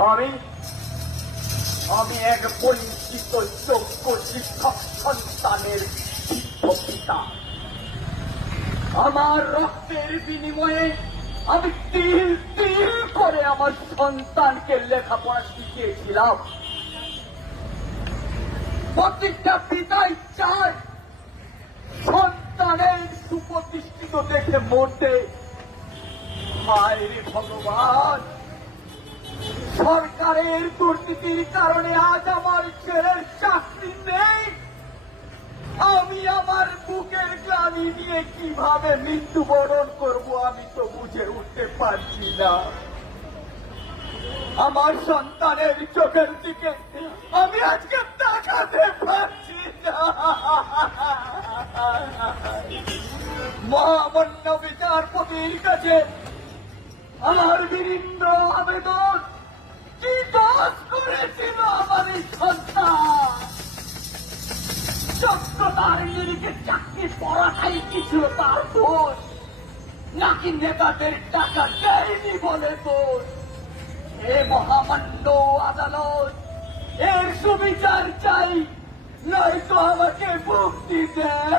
আমি আমি এক বঞ্চিত যোগ্য শিক্ষক সন্তানের পিতা। আমার রক্তের বিনিময়ে আমি তিল তিল করে আমার সন্তানকে লেখাপড়া শিখিয়েছিলাম। প্রত্যেকটা পিতাই চায় সন্তানের সুপ্রতিষ্ঠিত দেখে মরতে। হায় রে ভগবান, সরকারের দুর্নীতির কারণে আজ আমার ছেলের চাকরি নেই। আমি আমার বুকের গ্লানি নিয়ে কিভাবে মৃত্যুবরণ করব আমি তো বুঝে উঠতে পারছি না। আমার সন্তানের চোখের দিকে আমি আজকে তাকাতে পারছি না। মহামান্য বিচারপতির কাছে আমার বিনীন্দ্র আবেদন, কি দোষ করেছিল আমার এই সন্তান? যোগ্যতার নিরিখে চাকরি পড়াটাই কি ছিল তার দোষ, নাকি নেতাদের টাকা দেয়নি বলে দোষ? হে মহামান্য আদালত, এর সুবিচার চাই, নয়তো আমাকে মুক্তি দেয়।